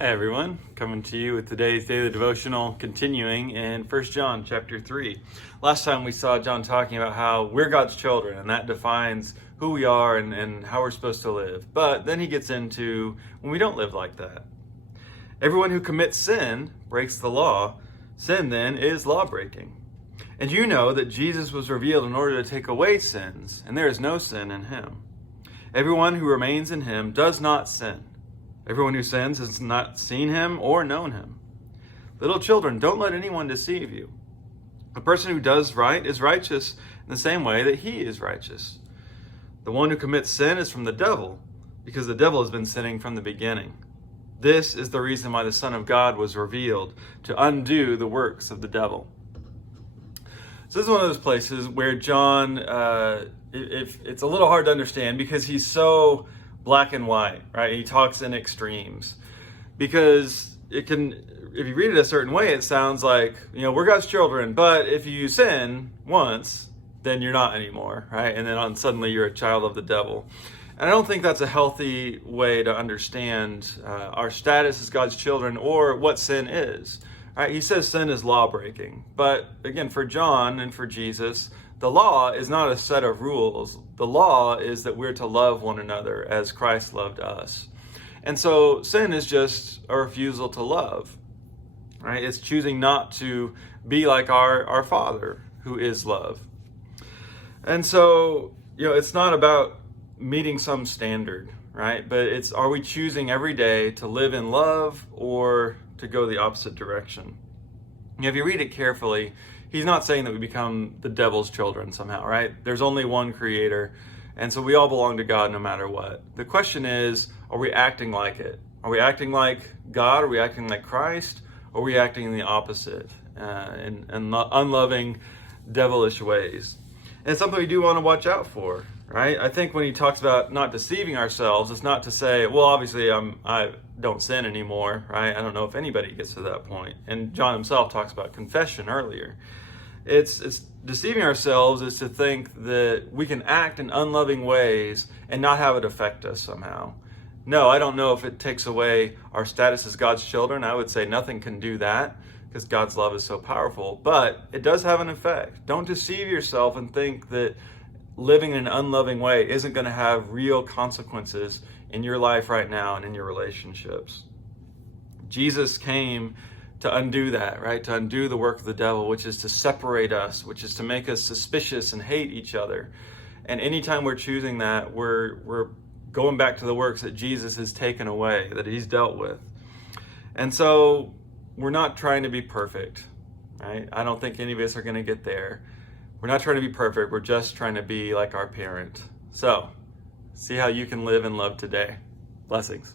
Hey everyone, coming to you with today's daily devotional, continuing in 1 John chapter 3. Last time we saw John talking about how we're God's children and that defines who we are and how we're supposed to live. But then he gets into when we don't live like that. Everyone who commits sin breaks the law. Sin then is law breaking. And you know that Jesus was revealed in order to take away sins, and there is no sin in him. Everyone who remains in him does not sin. Everyone who sins has not seen him or known him. Little children, don't let anyone deceive you. The person who does right is righteous in the same way that he is righteous. The one who commits sin is from the devil, because the devil has been sinning from the beginning. This is the reason why the Son of God was revealed, to undo the works of the devil. So this is one of those places where John, it's a little hard to understand because he's so black and white, right? He talks in extremes because if you read it a certain way, it sounds like, we're God's children, but if you sin once, then you're not anymore, right? And then suddenly you're a child of the devil. And I don't think that's a healthy way to understand our status as God's children or what sin is. Right? He says sin is law breaking. But again, for John and for Jesus, the law is not a set of rules. The law is that we're to love one another as Christ loved us. And so sin is just a refusal to love. Right? It's choosing not to be like our Father who is love. And so, it's not about meeting some standard, right? But are we choosing every day to live in love or to go the opposite direction? If you read it carefully, he's not saying that we become the devil's children somehow, right? There's only one creator, and so we all belong to God no matter what. The question is, are we acting like it? Are we acting like God? Are we acting like Christ? Or are we acting in the opposite, in unloving, devilish ways? And it's something we do want to watch out for, right? I think when he talks about not deceiving ourselves, it's not to say, well, obviously I don't sin anymore, right? I don't know if anybody gets to that point. And John himself talks about confession earlier. It's deceiving ourselves is to think that we can act in unloving ways and not have it affect us somehow. No, I don't know if it takes away our status as God's children. I would say nothing can do that because God's love is so powerful, but it does have an effect. Don't deceive yourself and think that living in an unloving way isn't going to have real consequences in your life right now and in your relationships. Jesus came to undo that, right? To undo the work of the devil, which is to separate us, which is to make us suspicious and hate each other. And anytime we're choosing that, we're going back to the works that Jesus has taken away, that he's dealt with. And so we're not trying to be perfect, right? I don't think any of us are going to get there. We're not trying to be perfect. We're just trying to be like our parent. So, see how you can live and love today. Blessings.